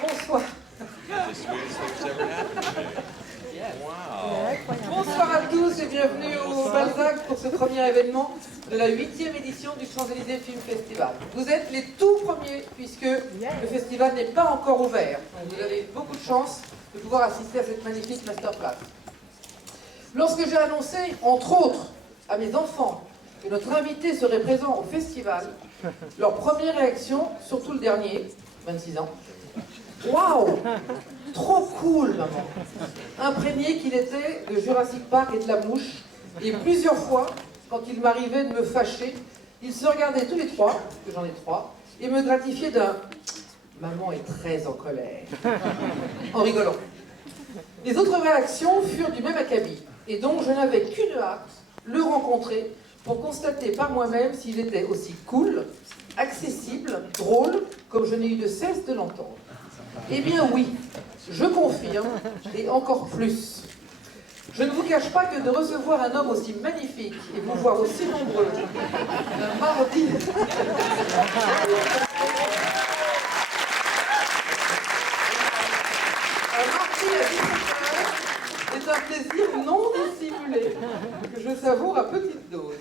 Bonsoir. Bonsoir à tous et bienvenue au Balzac pour ce premier événement de la 8e édition du Champs-Élysées Film Festival. Vous êtes les tout premiers puisque le festival n'est pas encore ouvert. Donc vous avez beaucoup de chance de pouvoir assister à cette magnifique masterclass. Lorsque j'ai annoncé, entre autres, à mes enfants que notre invité serait présent au festival, leur première réaction, surtout le dernier, 26 ans, waouh, trop cool, maman. Imprégné qu'il était de Jurassic Park et de la mouche, et plusieurs fois, quand il m'arrivait de me fâcher, ils se regardaient tous les trois, parce que j'en ai trois, et me gratifiaient d'un « maman est très en colère », en rigolant. Les autres réactions furent du même acabit, et donc je n'avais qu'une hâte, le rencontrer, pour constater par moi-même s'il était aussi cool, accessible, drôle, comme je n'ai eu de cesse de l'entendre. Eh bien oui, je confirme, et encore plus. Je ne vous cache pas que de recevoir un homme aussi magnifique et vous voir aussi nombreux, un mardi... C'est un plaisir non dissimulé, que je savoure à petite dose.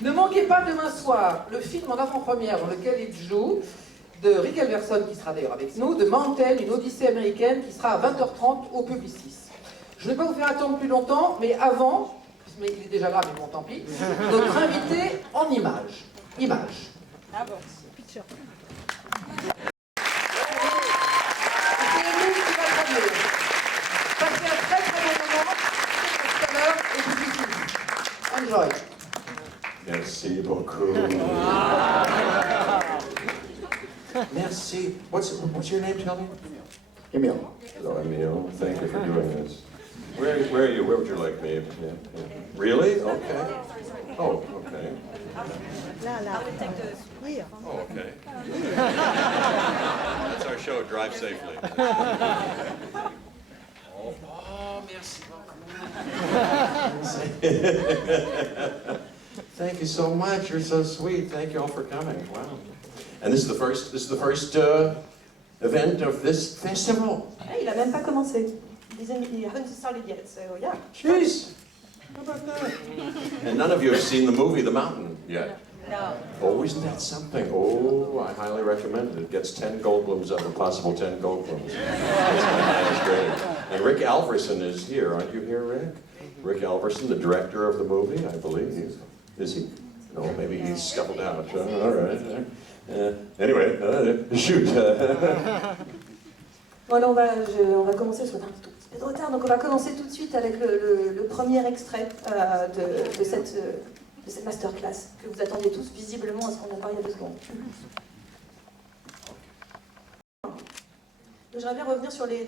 Ne manquez pas demain soir le film en avant-première dans lequel il joue, de Rick Elverson qui sera d'ailleurs avec nous, de Mountain, une odyssée américaine qui sera à 20h30 au Publicis. Je ne vais pas vous faire attendre plus longtemps, mais avant, mais il est déjà là, mais bon tant pis, notre invité en images. Images. Ah bon, picture. Passez un très très bon moment tout à l'heure et tout de suite. Enjoy. Merci beaucoup. Merci. What's your name, tell me? Emil. Hello, Emil. Thank you for doing this. Where are you? Where would you like me? Yeah. Really? Okay. Oh, okay. Là, là. Oui. Oh, okay. That's our show. Drive safely. Oh, merci beaucoup. Thank you so much. You're so sweet. Thank you all for coming. Wow. And this is the first event of this festival. Hey, il a même pas commencé. He hasn't started yet, so yeah. Jeez. How about that? And none of you have seen the movie The Mountain yet. No. Oh, isn't that something? Oh, I highly recommend it. It gets 10 Goldblums out of a possible 10 Goldblums. That's great. And Rick Alverson is here. Aren't you here, Rick? Rick Alverson, the director of the movie, I believe. Is he? No, maybe he's scuffled out. All right. Anyway, shoot. Bon, on va commencer, parce qu'on a un tout petit peu de retard, donc on va commencer tout de suite avec le premier extrait de cette masterclass, que vous attendiez tous visiblement à ce qu'on a parlé il y a 2 secondes. J'aimerais bien revenir sur les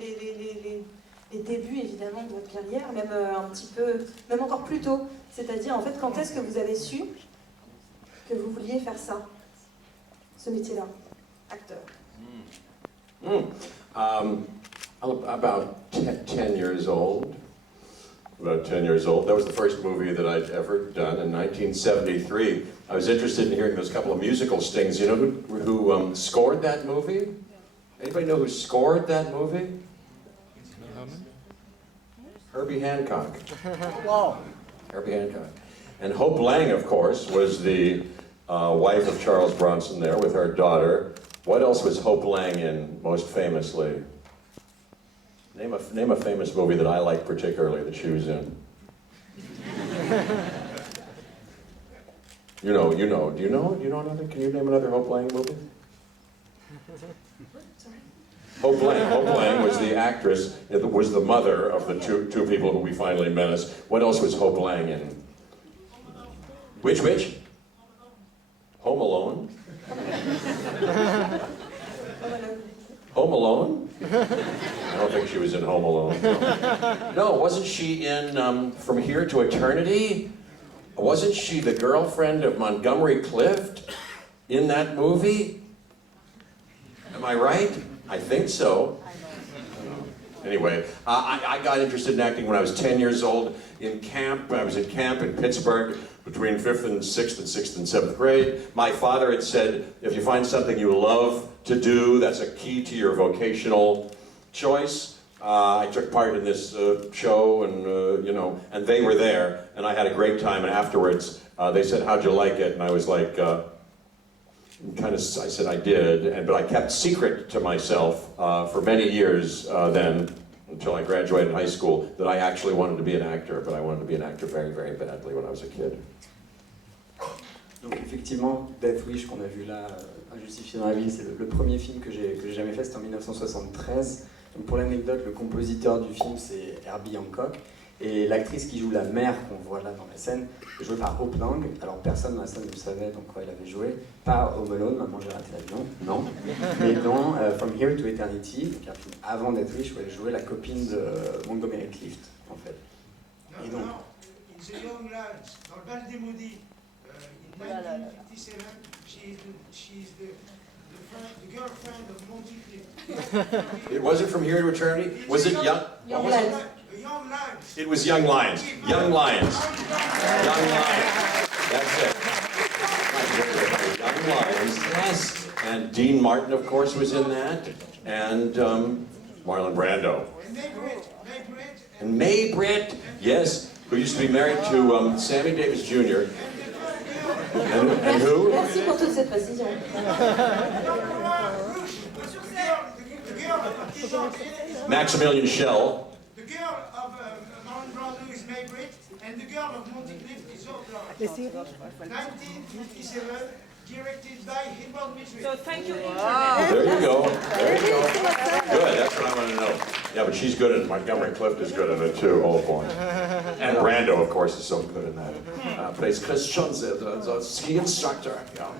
débuts, évidemment, de votre carrière, même un petit peu, même encore plus tôt. C'est-à-dire, en fait, quand est-ce que vous avez su que vous vouliez faire ça, ce métier-là, acteur? About 10 years old. About 10 years old. That was the first movie that I'd ever done in 1973. I was interested in hearing those couple of musical stings. You know who scored that movie? Anybody know who scored that movie? Herbie Hancock. Wow. Herbie Hancock. And Hope Lang, of course, was the wife of Charles Bronson there with her daughter. What else was Hope Lang in, most famously? Name a famous movie that I like particularly that she was in. You know. Do you know another? Can you name another Hope Lang movie? Hope Lang was the actress, was the mother of the two people who we finally menaced. What else was Hope Lang in? Which? Home Alone? Home Alone? I don't think she was in Home Alone. No, wasn't she in From Here to Eternity? Wasn't she the girlfriend of Montgomery Clift in that movie? Am I right? I think so. Anyway, I got interested in acting when I was 10 years old in camp. I was in camp in Pittsburgh. between 5th and 6th and 6th and 7th grade. My father had said, if you find something you love to do, that's a key to your vocational choice. I took part in this show, and you know, and they were there, and I had a great time. And afterwards, they said, "How'd you like it?" And I was like, I said I did, but I kept secret to myself for many years then, until I graduated high school, that I actually wanted to be an actor, but I wanted to be an actor very, very badly when I was a kid. Donc effectivement, Death Wish qu'on a vu là, Injustifié dans la ville, c'est le premier film que j'ai jamais fait, c'était en 1973. Donc pour l'anecdote, le compositeur du film c'est Herbie Hancock, et l'actrice qui joue la mère qu'on voit là dans la scène est jouée par Hope Lang. Alors personne dans la scène ne savait dans quoi elle avait joué, pas Home Alone, Maman j'ai raté l'avion, non, mais dans From Here to Eternity, donc un film avant Death Wish où elle jouait la copine de Montgomery Clift en fait. Et donc, In the Young Lives, dans le bal des maudits, in 1957, she's the girlfriend of Monty Clift. It wasn't From Here to Eternity? Was it Young? Young Lions. Young Lions. It was Young Lions. Young Lions. Young Lions. That's it. Young Lions, yes. And Dean Martin, of course, was in that. And Marlon Brando. And May Britt, yes, who used to be married to Sammy Davis Jr. And who? Merci pour toute cette précision. Maximilian Schell. The girl of Marlon Brando is May Britt, and the girl of Monty Clift is Hope Lang. 1957, directed by Hibald Mitchell. So thank you. There you go. There you go. Good, that's what I want to know. Yeah, but she's good in Montgomery Clift is good in it too, oh boy. And Brando, of course, is so good in that. Plays Christian, the ski instructor. Yeah.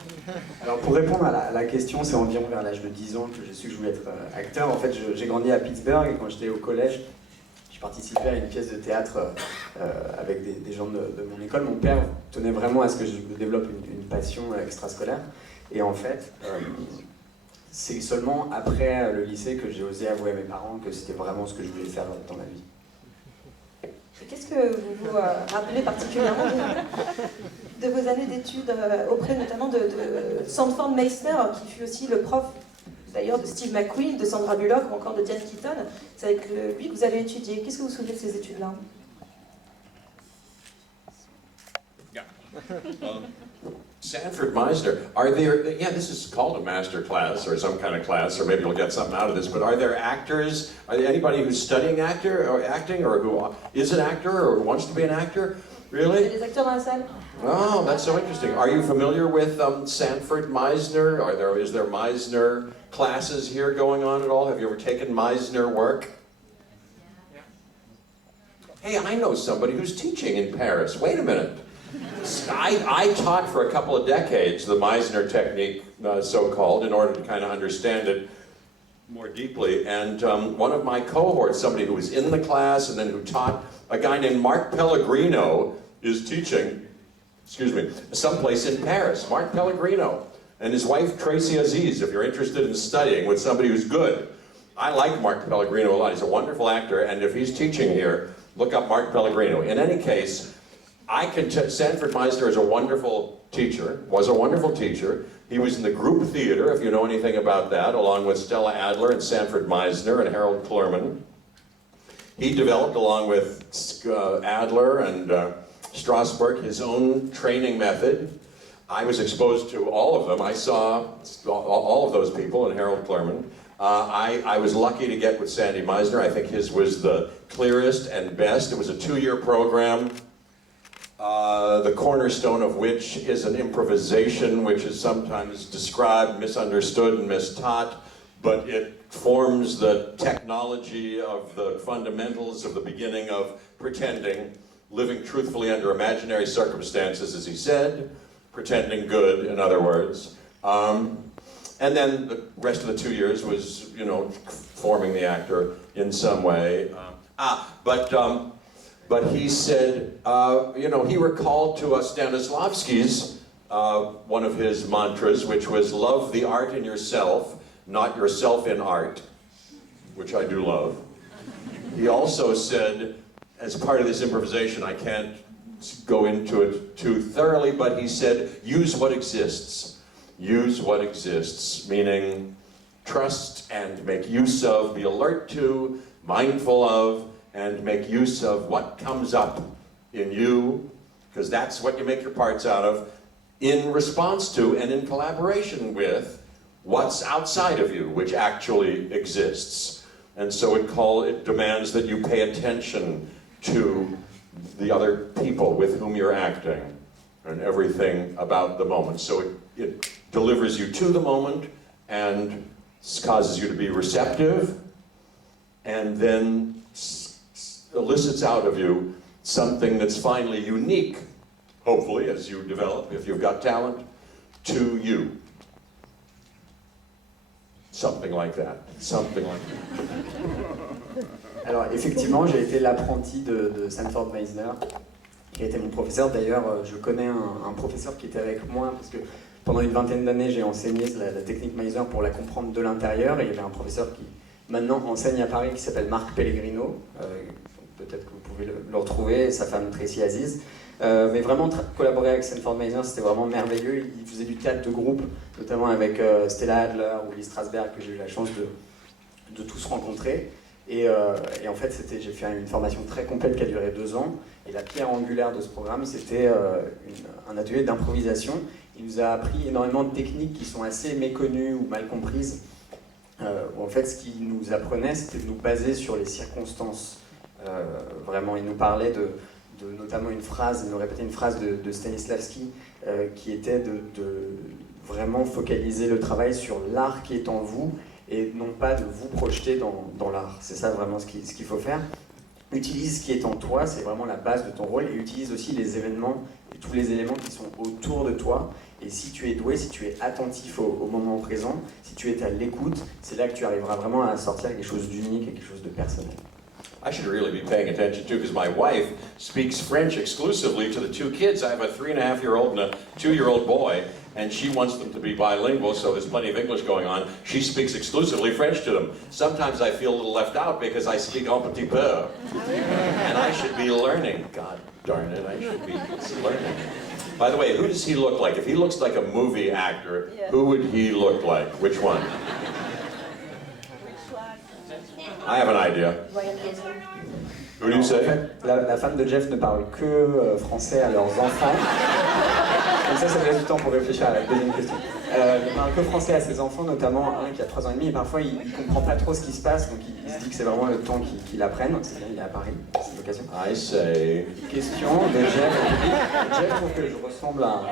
alors pour répondre à la question, c'est environ vers l'âge de 10 ans que j'ai su que je voulais être acteur. En fait, j'ai grandi à Pittsburgh et quand j'étais au collège, je participais à une pièce de théâtre avec des gens de mon école. Mon père tenait vraiment à ce que je développe une passion extrascolaire. Et en fait, c'est seulement après le lycée que j'ai osé avouer à mes parents que c'était vraiment ce que je voulais faire dans ma vie. Qu'est-ce que vous vous rappelez particulièrement de vos années d'études auprès notamment de Sanford Meisner, qui fut aussi le prof d'ailleurs de Steve McQueen, de Sandra Bullock ou encore de Diane Keaton? C'est avec lui que vous avez étudié. Qu'est-ce que vous vous souvenez de ces études-là? Sanford Meisner, are there, yeah, this is called a master class or some kind of class, or maybe you'll get something out of this, but are there actors, are there anybody who's studying acting, or who is an actor, or wants to be an actor? Really? Des acteurs dans la salle? Oh, that's so interesting. Are you familiar with Sanford Meisner? Is there Meisner classes here going on at all? Have you ever taken Meisner work? Hey, I know somebody who's teaching in Paris. Wait a minute. I taught for a couple of decades the Meisner technique, so-called, in order to kind of understand it more deeply. And one of my cohorts, somebody who was in the class and then who taught, a guy named Mark Pellegrino, is teaching, someplace in Paris. Mark Pellegrino and his wife Tracy Aziz, if you're interested in studying with somebody who's good. I like Mark Pellegrino a lot. He's a wonderful actor, and if he's teaching here, look up Mark Pellegrino. In any case, Sanford Meisner is a wonderful teacher, was a wonderful teacher. He was in the group theater, if you know anything about that, along with Stella Adler and Sanford Meisner and Harold Clurman. He developed, along with Adler and Strasberg, his own training method. I was exposed to all of them. I saw all of those people and Harold Clurman. I was lucky to get with Sandy Meisner. I think his was the clearest and best. It was a 2-year program. The cornerstone of which is an improvisation which is sometimes described, misunderstood, and mistaught, but it forms the technology of the fundamentals of the beginning of pretending, living truthfully under imaginary circumstances, as he said, pretending good, in other words. And then the rest of the 2 years was, forming the actor in some way. But he said, he recalled to us Stanislavski's, one of his mantras, which was love the art in yourself, not yourself in art, which I do love. He also said, as part of this improvisation, I can't go into it too thoroughly, but he said, use what exists. Use what exists, meaning trust and make use of, be alert to, mindful of, and make use of what comes up in you, because that's what you make your parts out of, in response to and in collaboration with what's outside of you, which actually exists. And so it demands that you pay attention to the other people with whom you're acting and everything about the moment. So it delivers you to the moment and causes you to be receptive, and then elicits out of you something that's finally unique, hopefully, as you develop, if you've got talent, to you. Something like that. Something like that. Alors effectivement, j'ai été l'apprenti de Sanford Meisner, qui a été mon professeur. D'ailleurs, je connais un professeur qui était avec moi, parce que pendant une vingtaine d'années, j'ai enseigné la technique Meisner pour la comprendre de l'intérieur. Et il y avait un professeur qui maintenant enseigne à Paris, qui s'appelle Marc Pellegrino. Peut-être que vous pouvez le retrouver, sa femme Tracy Aziz. Mais vraiment, collaborer avec Sanford Meisner, c'était vraiment merveilleux. Il faisait du théâtre de groupe, notamment avec Stella Adler ou Lee Strasberg, que j'ai eu la chance de tous rencontrer. Et en fait, j'ai fait une formation très complète qui a duré 2 ans. Et la pierre angulaire de ce programme, c'était un atelier d'improvisation. Il nous a appris énormément de techniques qui sont assez méconnues ou mal comprises. Où en fait, ce qu'il nous apprenait, c'était de nous baser sur les circonstances. Vraiment, il nous parlait de notamment une phrase, il nous répétait une phrase de Stanislavski qui était de vraiment focaliser le travail sur l'art qui est en vous et non pas de vous projeter dans l'art. C'est ça vraiment ce qu'il faut faire. Utilise ce qui est en toi, c'est vraiment la base de ton rôle, et utilise aussi les événements et tous les éléments qui sont autour de toi. Et si tu es doué, si tu es attentif au moment présent, si tu es à l'écoute, c'est là que tu arriveras vraiment à sortir quelque chose d'unique et quelque chose de personnel. I should really be paying attention too, because my wife speaks French exclusively to the 2 kids. I have a 3.5-year-old and a 2-year-old boy, and she wants them to be bilingual, so there's plenty of English going on. She speaks exclusively French to them. Sometimes I feel a little left out because I speak un petit peu, and I should be learning. God darn it, I should be learning. By the way, who does he look like? If he looks like a movie actor, who would he look like? Which one? I have an idea. Who do you say? En fait, la femme de Jeff ne parle que français à leurs enfants. Comme ça me laisse du temps pour réfléchir à la deuxième question. Elle parle que français à ses enfants, notamment un qui a 3 ans et demi, et parfois il ne comprend pas trop ce qui se passe, donc il se dit que c'est vraiment le temps qu'il apprenne. C'est bien, il est à Paris, c'est l'occasion. I say... Question de Jeff. Jeff trouve que je ressemble à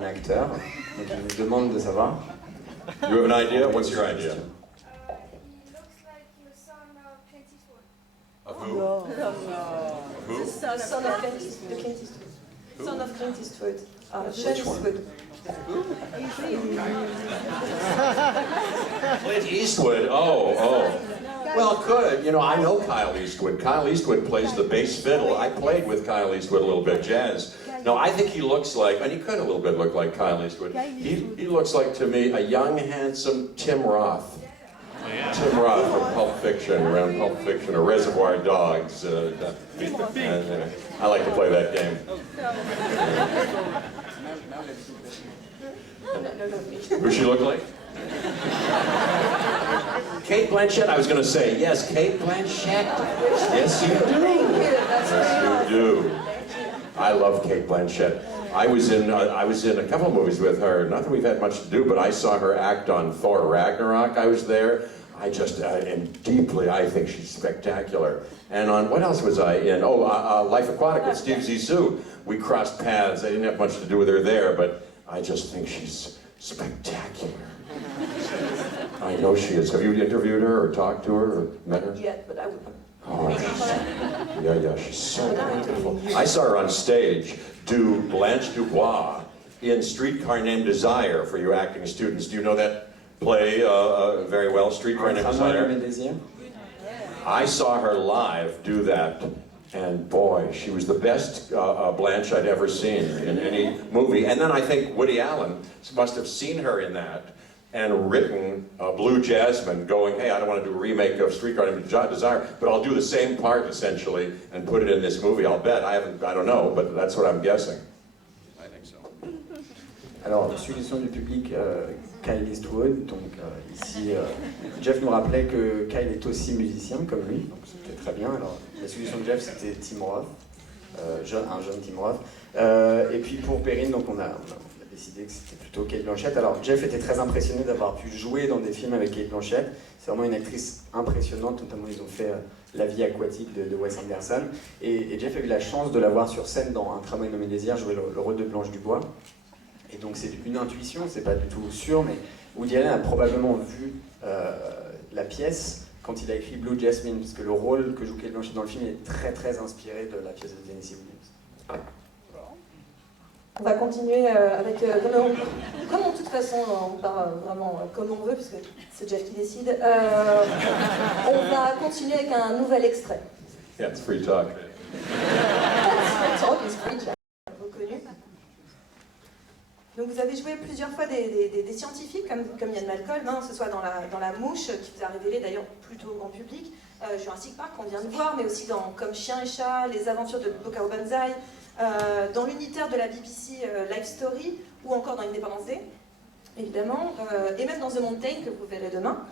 un acteur, donc il me demande de savoir. You have an idea? What's your idea? Of who? Who? The son of Clint Eastwood. Son of Clint Eastwood. Sean Eastwood. Clint Eastwood, oh. Well, good. You know, I know Kyle Eastwood. Kyle Eastwood plays the bass fiddle. I played with Kyle Eastwood a little bit, jazz. No, I think he looks like, and he could a little bit look like Kyle Eastwood. He looks like, to me, a young, handsome Tim Roth. Tim Roth from Pulp Fiction, around Pulp Fiction, or Reservoir Dogs. I like to play that game. Who she look like? Kate Blanchett, I was going to say, yes, Kate Blanchett. Yes, you do. Yes, you do. I love Kate Blanchett. I was in a couple of movies with her. Not that we've had much to do, but I saw her act on Thor Ragnarok. I was there. I just am deeply, I think she's spectacular. And on, what else was I in? Life Aquatic with Steve Zissou. We crossed paths. I didn't have much to do with her there, but I just think she's spectacular. I know she is. Have you interviewed her or talked to her or met her? Yet, but I would. Oh, yeah, she's so wonderful. I saw her on stage do Blanche Dubois in Streetcar Named Desire for you acting students. Do you know that play very well, Streetcar Named Desire? I saw her live do that, and boy, she was the best Blanche I'd ever seen in any movie. And then I think Woody Allen must have seen her in that and written Blue Jasmine going, hey, I don't want to do a remake of Streetcar Named Desire, but I'll do the same part essentially and put it in this movie. I'll bet. I don't know, but that's what I'm guessing. I think so. Alors, suggestion du public, Kyle Eastwood. Donc ici, Jeff nous rappelait que Kyle est aussi musicien comme lui, donc c'était très bien. Alors, la suggestion de Jeff, c'était Tim Roth, un jeune Tim Roth. Et puis pour Perrine, donc on a décidé que c'était plutôt Kate Blanchett. Alors Jeff était très impressionné d'avoir pu jouer dans des films avec Kate Blanchett. C'est vraiment une actrice impressionnante, notamment ils ont fait La vie aquatique de Wes Anderson. Et Jeff a eu la chance de la voir sur scène dans Un tramway nommé Désir, jouer le rôle de Blanche Dubois. Et donc c'est une intuition, c'est pas du tout sûr, mais Woody Allen a probablement vu la pièce quand il a écrit Blue Jasmine, parce que le rôle que joue Kate Blanchett dans le film est très très inspiré de la pièce de Tennessee Williams. On va continuer avec... comme en toute façon, on part vraiment comme on veut, puisque c'est Jeff qui décide. On va continuer avec un nouvel extrait. Yeah, it's free talk. Talk is free, reconnu. Donc vous avez joué plusieurs fois des scientifiques comme Ian Malcolm, hein, que ce soit dans la Mouche, qui vous a révélé d'ailleurs plutôt au grand public, Jurassic Park qu'on vient de voir, mais aussi dans Comme Chien et Chat, Les Aventures de Bokao Banzai, dans l'unitaire de la BBC Life Story, ou encore dans Independence Day, évidemment, et même dans The Mountain, que vous verrez demain.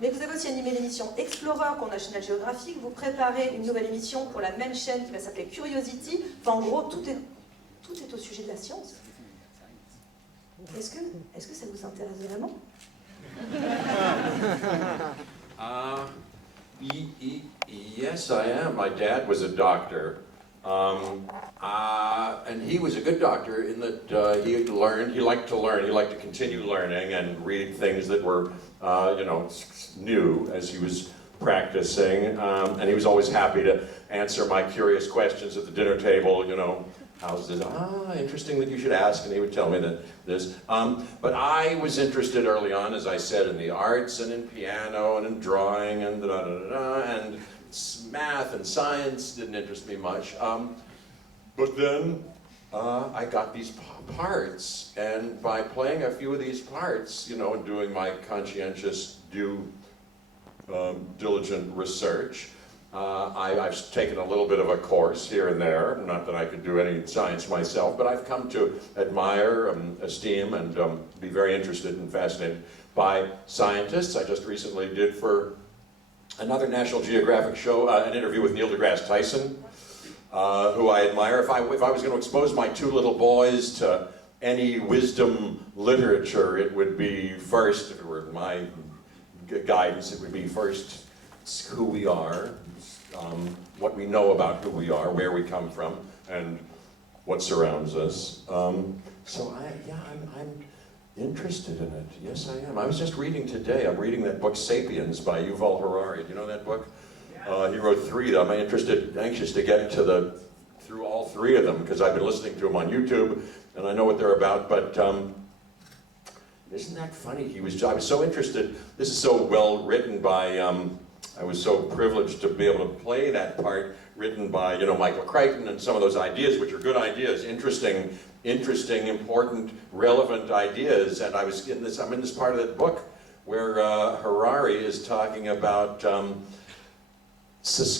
Mais vous avez aussi animé l'émission Explorer pour National Geographic, vous préparez une nouvelle émission pour la même chaîne qui va s'appeler Curiosity. Enfin, en gros, tout est au sujet de la science. Est-ce que ça vous intéresse vraiment? Yes, I am. My dad was a doctor. And he was a good doctor in that he liked to learn, he liked to continue learning and read things that were, new as he was practicing. And he was always happy to answer my curious questions at the dinner table, how's this? Interesting that you should ask, and he would tell me this. But I was interested early on, as I said, in the arts and in piano and in drawing and and math and science didn't interest me much. But then I got these parts, and by playing a few of these parts, and doing my conscientious, diligent research, I've taken a little bit of a course here and there, not that I could do any science myself, but I've come to admire, esteem, and be very interested and fascinated by scientists. I just recently did for another National Geographic show an interview with Neil deGrasse Tyson, who I admire. If I was going to expose my two little boys to any wisdom literature, it would be first, if it were my guidance, it would be first who we are, what we know about who we are, where we come from, and what surrounds us. So I'm interested in it. Yes, I am. I was just reading today, I'm reading that book Sapiens by Yuval Harari. Do you know that book? He wrote 3 I'm anxious to get through all 3 of them, because I've been listening to them on YouTube, and I know what they're about, but isn't that funny? I was so interested. This is so well written by, I was so privileged to be able to play that part written by, Michael Crichton, and some of those ideas, which are good ideas, interesting, important, relevant ideas. And I'm in this part of that book where Harari is talking about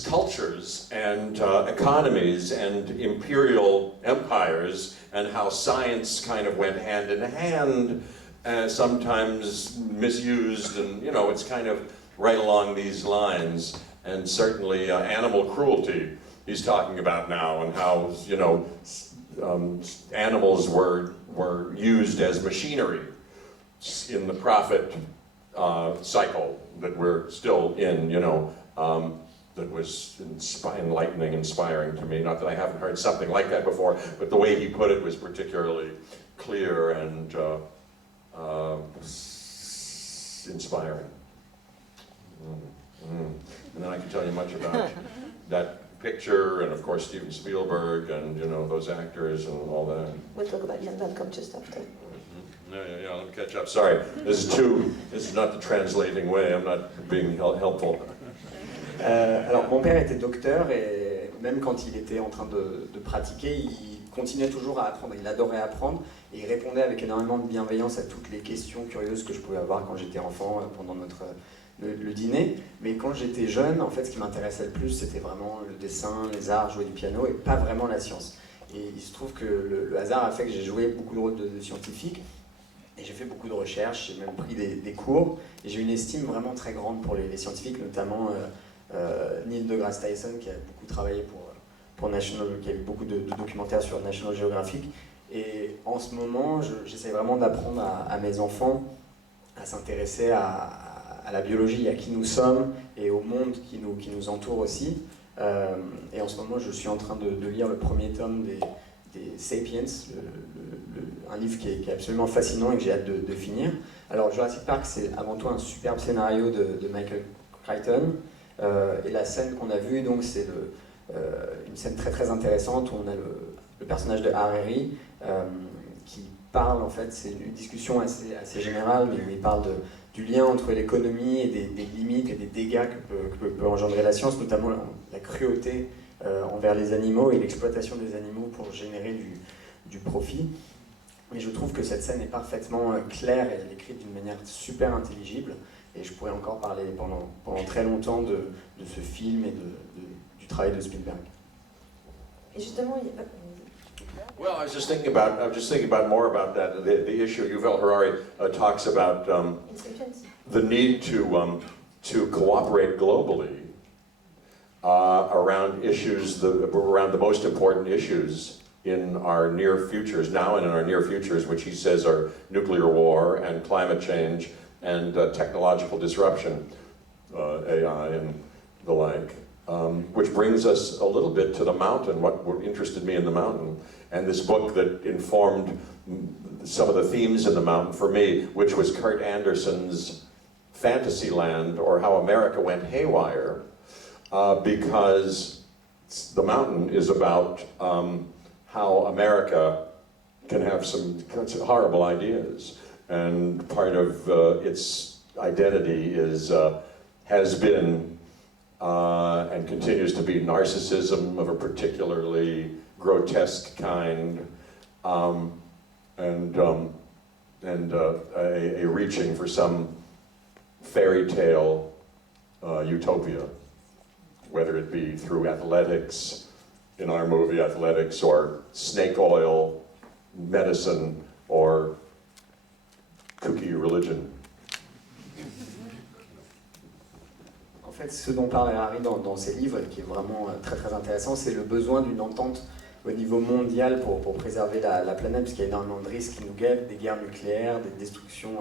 cultures and economies and imperial empires, and how science kind of went hand in hand, sometimes misused, and it's kind of right along these lines. And certainly animal cruelty he's talking about now, and how animals were used as machinery in the profit cycle that we're still in, that was enlightening, inspiring to me. Not that I haven't heard something like that before, but the way he put it was particularly clear and inspiring. And then I can tell you much about that picture, and of course Steven Spielberg, and those actors and all that. We'll talk about Ian Malcolm just after. Yeah, let me catch up. Sorry, this is not the translating way. I'm not being helpful. Alors mon père était docteur, et même quand il était en train de pratiquer, il continuait toujours à apprendre, il adorait apprendre, et il répondait avec énormément de bienveillance à toutes les questions curieuses que je pouvais avoir quand j'étais enfant pendant le dîner. Mais quand j'étais jeune, en fait, ce qui m'intéressait le plus, c'était vraiment le dessin, les arts, jouer du piano, et pas vraiment la science. Et il se trouve que le hasard a fait que j'ai joué beaucoup de rôles de scientifique, et j'ai fait beaucoup de recherches, j'ai même pris des cours, et j'ai une estime vraiment très grande pour les scientifiques, notamment Neil deGrasse Tyson, qui a beaucoup travaillé pour National, qui a eu beaucoup de documentaires sur National Geographic. Et en ce moment, j'essaie vraiment d'apprendre à mes enfants à s'intéresser à la biologie, à qui nous sommes, et au monde qui nous entoure aussi. Et en ce moment, je suis en train de lire le premier tome des Sapiens, un livre qui est absolument fascinant et que j'ai hâte de finir. Alors, Jurassic Park, c'est avant tout un superbe scénario de Michael Crichton. Et la scène qu'on a vue, donc, c'est une scène très très intéressante où on a le personnage de Harry qui parle, en fait, c'est une discussion assez générale, mais où il parle du lien entre l'économie et des limites et des dégâts que peut engendrer la science, notamment la cruauté envers les animaux et l'exploitation des animaux pour générer du profit. Mais je trouve que cette scène est parfaitement claire et elle est écrite d'une manière super intelligible. Et je pourrais encore parler pendant très longtemps de ce film et du travail de Spielberg. Et justement, Well, I was just thinking about more about that. The issue Yuval Harari talks about the need to cooperate globally around around the most important issues in our near futures now and in our near futures, which he says are nuclear war and climate change and technological disruption, AI and the like. Which brings us a little bit to The Mountain, what interested me in The Mountain, and this book that informed some of the themes in The Mountain for me, which was Kurt Anderson's Fantasyland, or How America Went Haywire, because The Mountain is about how America can have some horrible ideas, and part of its identity has been and continues to be narcissism of a particularly grotesque kind, and a reaching for some fairy tale utopia, whether it be through athletics, in our movie Athletics, or snake oil, medicine, or kooky religion. En fait, ce dont parle Harari dans ses livres, qui est vraiment très très intéressant, c'est le besoin d'une entente au niveau mondial pour préserver la planète, puisqu'il y a énormément de risques qui nous guettent, des guerres nucléaires, des destructions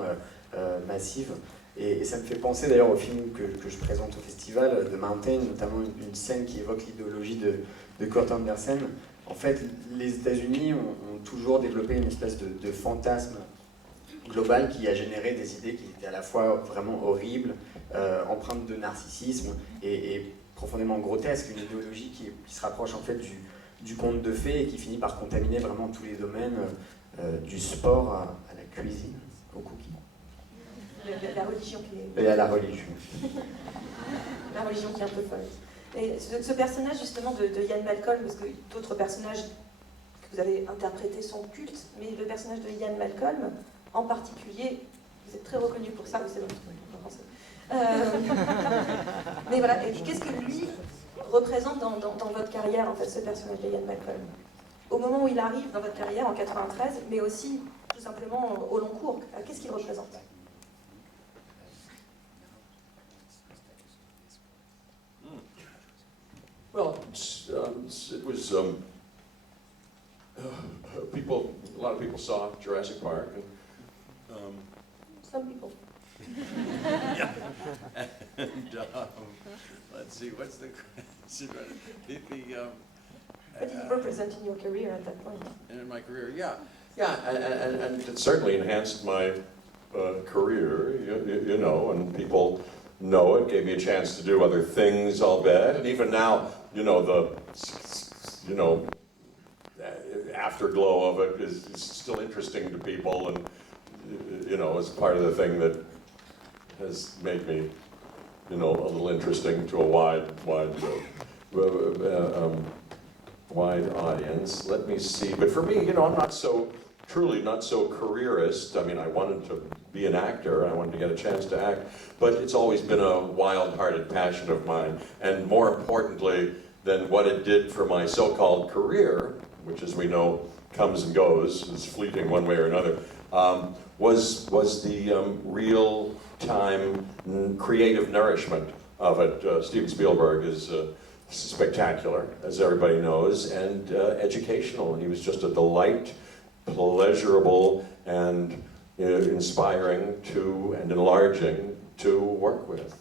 massives. Et ça me fait penser d'ailleurs au film que je présente au festival, The Mountain, notamment une scène qui évoque l'idéologie de Kurt Andersen. En fait, les États-Unis ont toujours développé une espèce de fantasme global qui a généré des idées qui étaient à la fois vraiment horribles, empreintes de narcissisme et profondément grotesques, une idéologie qui se rapproche en fait du conte de fées et qui finit par contaminer vraiment tous les domaines, du sport à la cuisine, au cookie. La religion qui est... Et à la religion. La religion qui est un peu folle. Et ce personnage justement de Ian Malcolm, parce que d'autres personnages que vous avez interprétés sont cultes, mais le personnage de Ian Malcolm, en particulier, vous êtes très reconnu pour ça, vous savez, en français. Mais voilà, et qu'est-ce que lui représente dans votre carrière, en fait, ce personnage de Ian Malcolm? Au moment où il arrive dans votre carrière, en 93, mais aussi, tout simplement, au long cours, qu'est-ce qu'il représente? Well, it was a lot of people saw Jurassic Park, and Some people. Yeah. And let's see, what's the question? What did it represent in your career at that point? in my career, and it certainly enhanced my career, you know, and people know it, gave me a chance to do other things, I'll bet, and even now, you know, afterglow of it is still interesting to people, and you know, it's part of the thing that has made me, wide audience. Let me see. But for me, you know, I'm not so, truly not so careerist. I mean, I wanted to be an actor. I wanted to get a chance to act. But it's always been a wild-hearted passion of mine. And more importantly than what it did for my so-called career, which as we know comes and goes, is fleeting one way or another, was the real-time creative nourishment of it. Steven Spielberg is spectacular, as everybody knows, and educational. He was just a delight, pleasurable, and inspiring to, and enlarging to work with.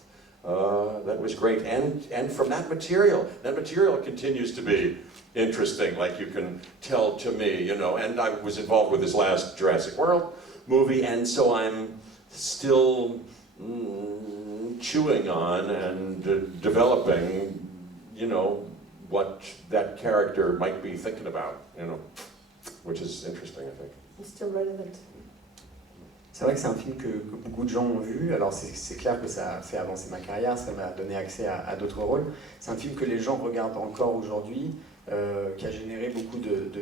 That was great, and from that material continues to be interesting, like you can tell to me, you know, and I was involved with this last Jurassic World movie, and so I'm still chewing on and developing, you know, what that character might be thinking about, you know, which is interesting, I think. It's still relevant. C'est vrai que c'est un film que beaucoup de gens ont vu, alors c'est clair que ça a fait avancer ma carrière, ça m'a donné accès à d'autres rôles. C'est un film que les gens regardent encore aujourd'hui, qui a généré beaucoup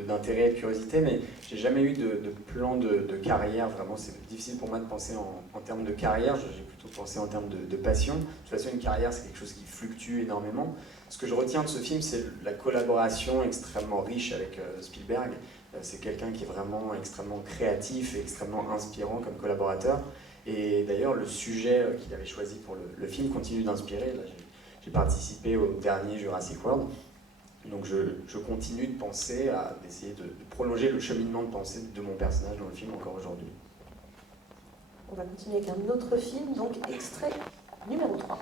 d'intérêt et de curiosité, mais j'ai jamais eu de plan de carrière, vraiment c'est difficile pour moi de penser en termes de carrière, j'ai plutôt pensé en termes de passion. De toute façon une carrière c'est quelque chose qui fluctue énormément. Ce que je retiens de ce film c'est la collaboration extrêmement riche avec Spielberg. C'est quelqu'un qui est vraiment extrêmement créatif et extrêmement inspirant comme collaborateur. Et d'ailleurs, le sujet qu'il avait choisi pour le film continue d'inspirer. J'ai participé au dernier Jurassic World. Donc je continue de penser à d'essayer de prolonger le cheminement de pensée de mon personnage dans le film encore aujourd'hui. On va continuer avec un autre film, donc extrait numéro 3.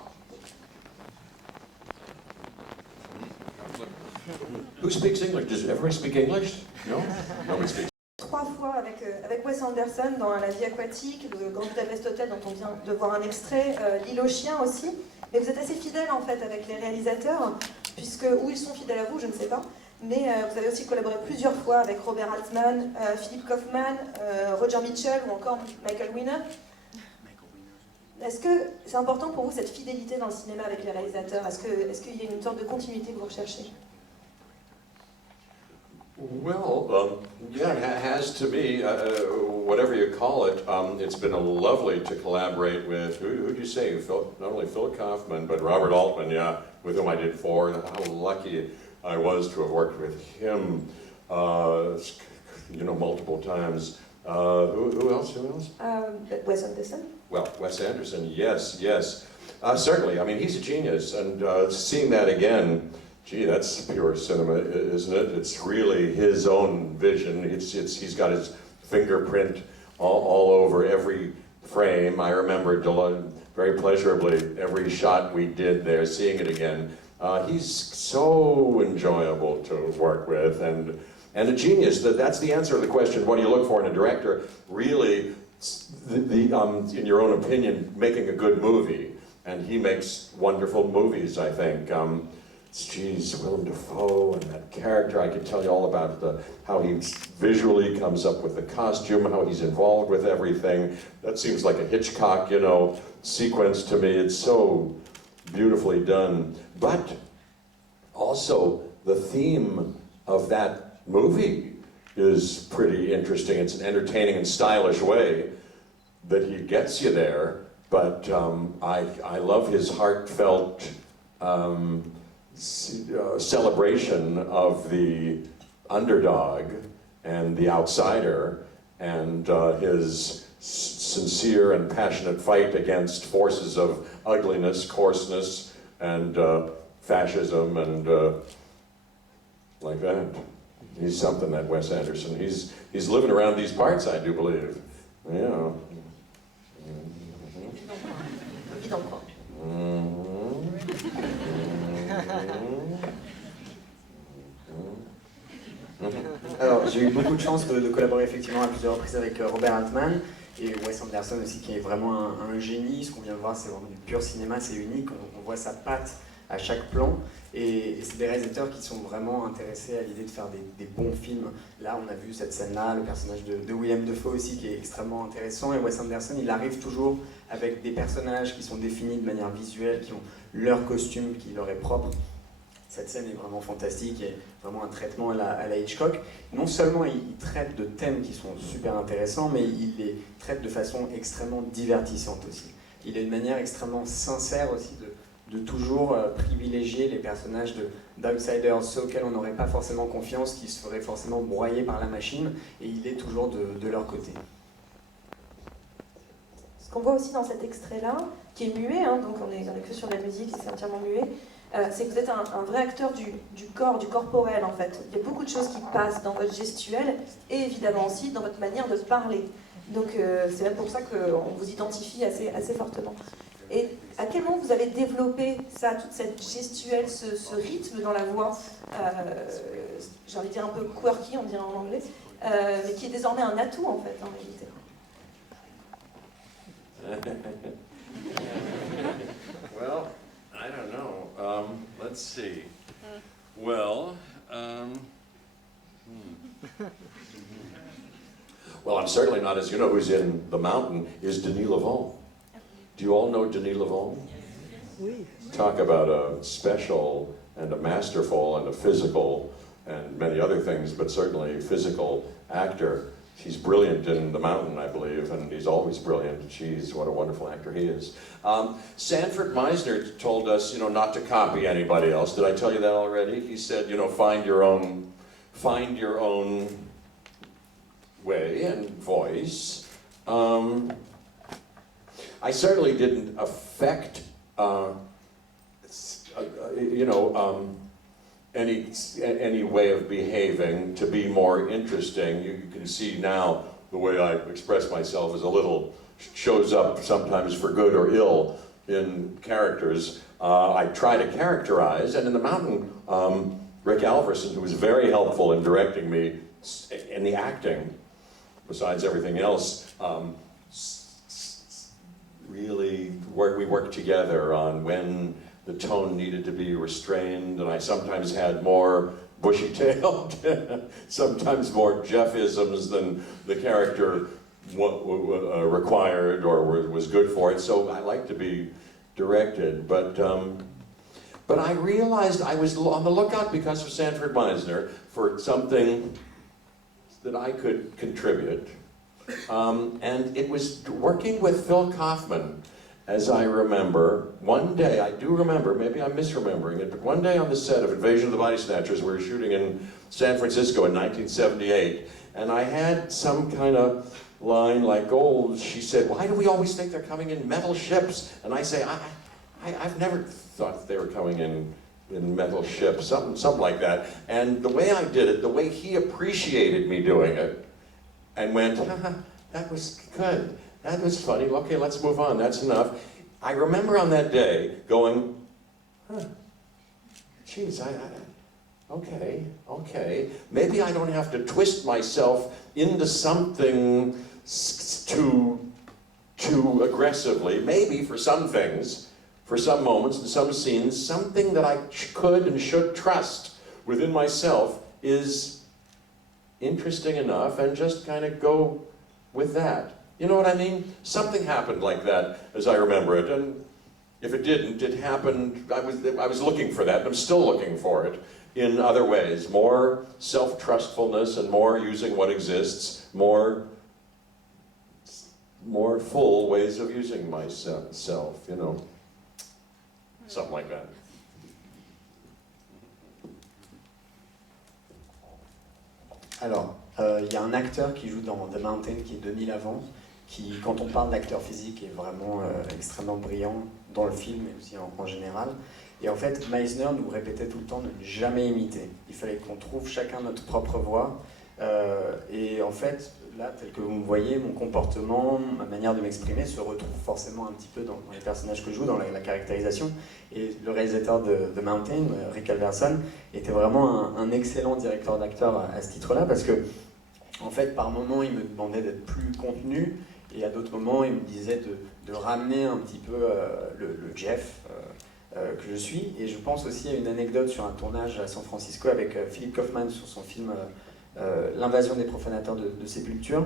Who speaks English? Does everybody speak English? No? Nobody speaks. 3 fois avec Wes Anderson dans La vie aquatique, le Grand Budapest Hotel dont on vient de voir un extrait, L'île aux chiens aussi. Mais vous êtes assez fidèle en fait avec les réalisateurs, puisque où ils sont fidèles à vous, je ne sais pas. Mais vous avez aussi collaboré plusieurs fois avec Robert Altman, Philip Kaufman, Roger Mitchell ou encore Michael Winner. Est-ce que c'est important pour vous cette fidélité dans le cinéma avec les réalisateurs? Est-ce qu'il y a une sorte de continuité que vous recherchez? Well, yeah, it has to me, whatever you call it. It's been lovely to collaborate with, who'd you say? Not only Phil Kaufman, but Robert Altman, yeah, with whom I did Thor. How lucky I was to have worked with him, you know, multiple times. Who else? Wes Anderson? Well, Wes Anderson, yes. Certainly, I mean, he's a genius, and seeing that again, gee, that's pure cinema, isn't it? It's really his own vision. He's got his fingerprint all over every frame. I remember very pleasurably every shot we did there, seeing it again. He's so enjoyable to work with, and a genius. That's the answer to the question, what do you look for in a director? Really, in your own opinion, making a good movie. And he makes wonderful movies, I think. Geez, Willem Dafoe and that character, I could tell you all about how he visually comes up with the costume, how he's involved with everything. That seems like a Hitchcock, you know, sequence to me. It's so beautifully done. But also, the theme of that movie is pretty interesting. It's an entertaining and stylish way that he gets you there. But I love his heartfelt celebration of the underdog and the outsider, and his sincere and passionate fight against forces of ugliness, coarseness, and fascism, and like that. He's something, that Wes Anderson. He's living around these parts, I do believe. Yeah. Alors, j'ai eu beaucoup de chance de collaborer effectivement à plusieurs reprises avec Robert Altman et Wes Anderson aussi, qui est vraiment un génie. Ce qu'on vient de voir, c'est vraiment du pur cinéma, c'est unique. On voit sa patte à chaque plan. Et c'est des réalisateurs qui sont vraiment intéressés à l'idée de faire des bons films. Là, on a vu cette scène-là, le personnage de Willem Dafoe aussi, qui est extrêmement intéressant. Et Wes Anderson, il arrive toujours avec des personnages qui sont définis de manière visuelle, qui ont leur costume qui leur est propre. cette scène est vraiment fantastique et vraiment un traitement à la Hitchcock. Non seulement il traite de thèmes qui sont super intéressants, mais il les traite de façon extrêmement divertissante aussi. Il a une manière extrêmement sincère aussi de toujours privilégier les personnages d'outsiders, ceux auxquels on n'aurait pas forcément confiance, qui se feraient forcément broyer par la machine, et il est toujours de leur côté. Ce qu'on voit aussi dans cet extrait-là, qui est muet, hein, donc on est que sur la musique, c'est entièrement muet, c'est que vous êtes un vrai acteur du corps, du corporel en fait. Il y a beaucoup de choses qui passent dans votre gestuelle et évidemment aussi dans votre manière de parler. Donc c'est même pour ça qu'on vous identifie assez fortement. Et à quel moment vous avez développé ça, toute cette gestuelle, ce rythme dans la voix, j'ai envie de dire un peu quirky, on dirait en anglais, mais qui est désormais un atout en fait en réalité. Well, I don't know. Let's see. Well, Well, I'm certainly not, as you know, who's in The Mountain is Denis Lavon. Do you all know Denis Lavon? Oui. Talk about a special and a masterful and a physical and many other things, but certainly physical actor. He's brilliant in The Mountain, I believe, and he's always brilliant. Jeez, what a wonderful actor he is. Sanford Meisner told us, not to copy anybody else. Did I tell you that already? He said, find your own way and voice. I certainly didn't affect, any way of behaving to be more interesting. You can see now the way I express myself is a little, shows up sometimes for good or ill in characters. I try to characterize, and in The Mountain, Rick Alverson, who was very helpful in directing me in the acting, besides everything else, really we worked together on when the tone needed to be restrained, and I sometimes had more bushy-tailed, sometimes more Jeff-isms than the character required or was good for it. So I like to be directed, but I realized I was on the lookout because of Sanford Meisner for something that I could contribute. And it was working with Phil Kaufman, as I remember. One day, I do remember, maybe I'm misremembering it, but one day on the set of Invasion of the Body Snatchers, we were shooting in San Francisco in 1978, and I had some kind of line like, she said, why do we always think they're coming in metal ships? And I say, I've never thought they were coming in metal ships, something like that. And the way I did it, the way he appreciated me doing it, and went, that was good, that was funny, okay, let's move on, that's enough. I remember on that day going, geez, okay, maybe I don't have to twist myself into something too aggressively. Maybe for some things, for some moments and some scenes, something that I could and should trust within myself is interesting enough, and just kind of go with that. You know what I mean? Something happened like that, as I remember it, and if it didn't, it happened, I was looking for that, and I'm still looking for it in other ways. More self-trustfulness and more using what exists, more full ways of using myself, something like that. Alors, il y a un acteur qui joue dans The Mountain, qui est Denis Lavon, qui, quand on parle d'acteur physique, est vraiment extrêmement brillant dans le film, mais aussi en général. Et en fait, Meisner nous répétait tout le temps de ne jamais imiter. Il fallait qu'on trouve chacun notre propre voix. Et en fait, là, tel que vous me voyez, mon comportement, ma manière de m'exprimer se retrouve forcément un petit peu dans les personnages que je joue, dans la caractérisation. Et le réalisateur de The Mountain, Rick Alverson, était vraiment un excellent directeur d'acteur à ce titre-là, parce que, en fait, par moments, il me demandait d'être plus contenu, et à d'autres moments, il me disait de ramener un petit peu le Jeff que je suis. Et je pense aussi à une anecdote sur un tournage à San Francisco avec Philip Kaufman sur son film L'invasion des profanateurs de sépulture,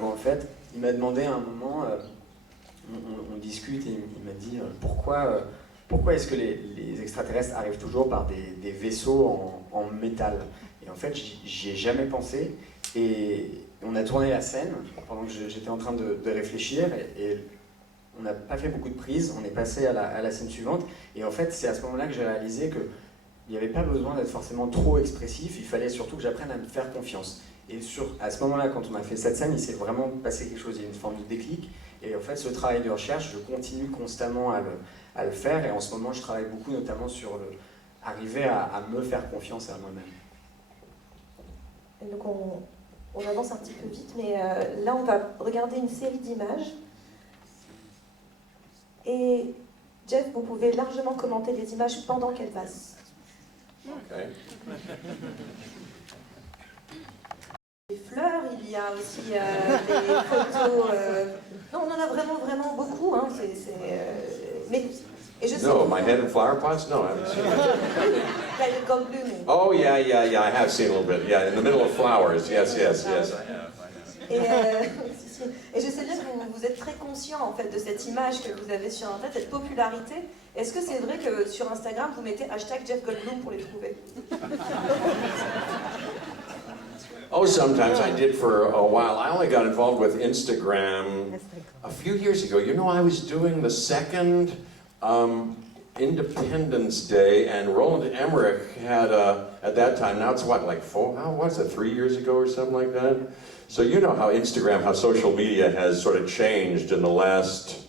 où en fait, il m'a demandé à un moment, on discute, et il m'a dit pourquoi pourquoi est-ce que les extraterrestres arrivent toujours par des vaisseaux en métal? Et en fait, j'y ai jamais pensé. Et on a tourné la scène pendant que j'étais en train de réfléchir. Et on n'a pas fait beaucoup de prises. On est passé à la scène suivante. Et en fait, c'est à ce moment-là que j'ai réalisé qu'il n'y avait pas besoin d'être forcément trop expressif. Il fallait surtout que j'apprenne à me faire confiance. Et à ce moment-là, quand on a fait cette scène, il s'est vraiment passé quelque chose. Il y a une forme de déclic. Et en fait, ce travail de recherche, je continue constamment à le faire. Et en ce moment, je travaille beaucoup, notamment sur arriver à me faire confiance à moi-même. Et donc on avance un petit peu vite, mais là on va regarder une série d'images. Et Jeff, vous pouvez largement commenter les images pendant qu'elles passent. Okay. Les fleurs, il y a aussi des photos. Non, on en a vraiment beaucoup. Hein, mais, et je sais No, my head in flower pots? No, I haven't seen that. Il y a le Goldblum. Oh, yeah, I have seen a little bit. Yeah, in the middle of flowers. Yes, I have. Et je sais bien que vous êtes très conscient en fait de cette image que vous avez sur Internet, cette popularité. Est-ce que c'est vrai que sur Instagram vous mettez #Jeff Goldblum pour les trouver? Oh, sometimes I did for a while. I only got involved with Instagram a few years ago. You know, I was doing the second Independence Day, and Roland Emmerich had at that time, now it's what, like 3 years ago or something like that? So you know how Instagram, how social media has sort of changed in the last,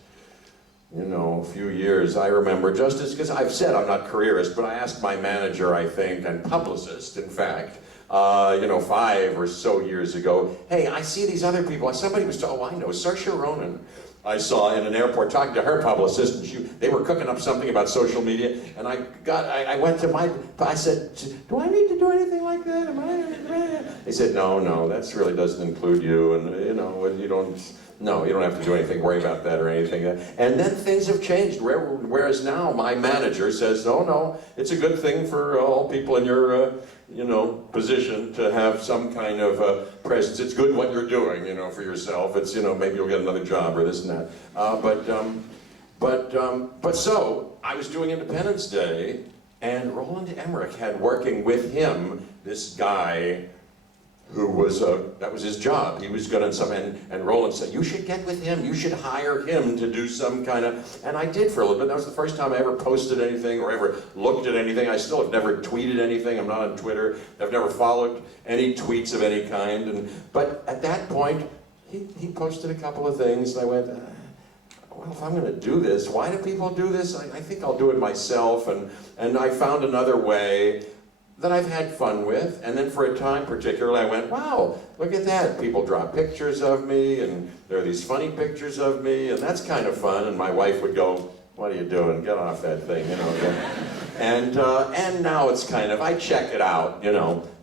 few years. I remember, just as, because I've said I'm not careerist, but I asked my manager, I think, and publicist, in fact, 5 or so years ago, hey, I see these other people. Somebody was talking, I know, Saoirse Ronan, I saw in an airport talking to her publicist, and they were cooking up something about social media, and I went to I said, do I need to do anything like that? They said, no, that really doesn't include you, and you don't have to do anything, worry about that or anything. And then things have changed, whereas now my manager says, no, it's a good thing for all people in your position to have some kind of presence. It's good what you're doing, for yourself. It's, maybe you'll get another job or this and that. But so, I was doing Independence Day, and Roland Emmerich had working with him this guy who was, that was his job. He was going to, and Roland said, you should get with him, you should hire him to do some kind of, and I did for a little bit. That was the first time I ever posted anything or ever looked at anything. I still have never tweeted anything. I'm not on Twitter. I've never followed any tweets of any kind. But at that point, he posted a couple of things, and I went, well, if I'm going to do this, why do people do this? I think I'll do it myself, and I found another way that I've had fun with, and then for a time particularly I went, wow, look at that. People draw pictures of me, and there are these funny pictures of me, and that's kind of fun, and my wife would go, what are you doing? Get off that thing, And now it's kind of, I check it out,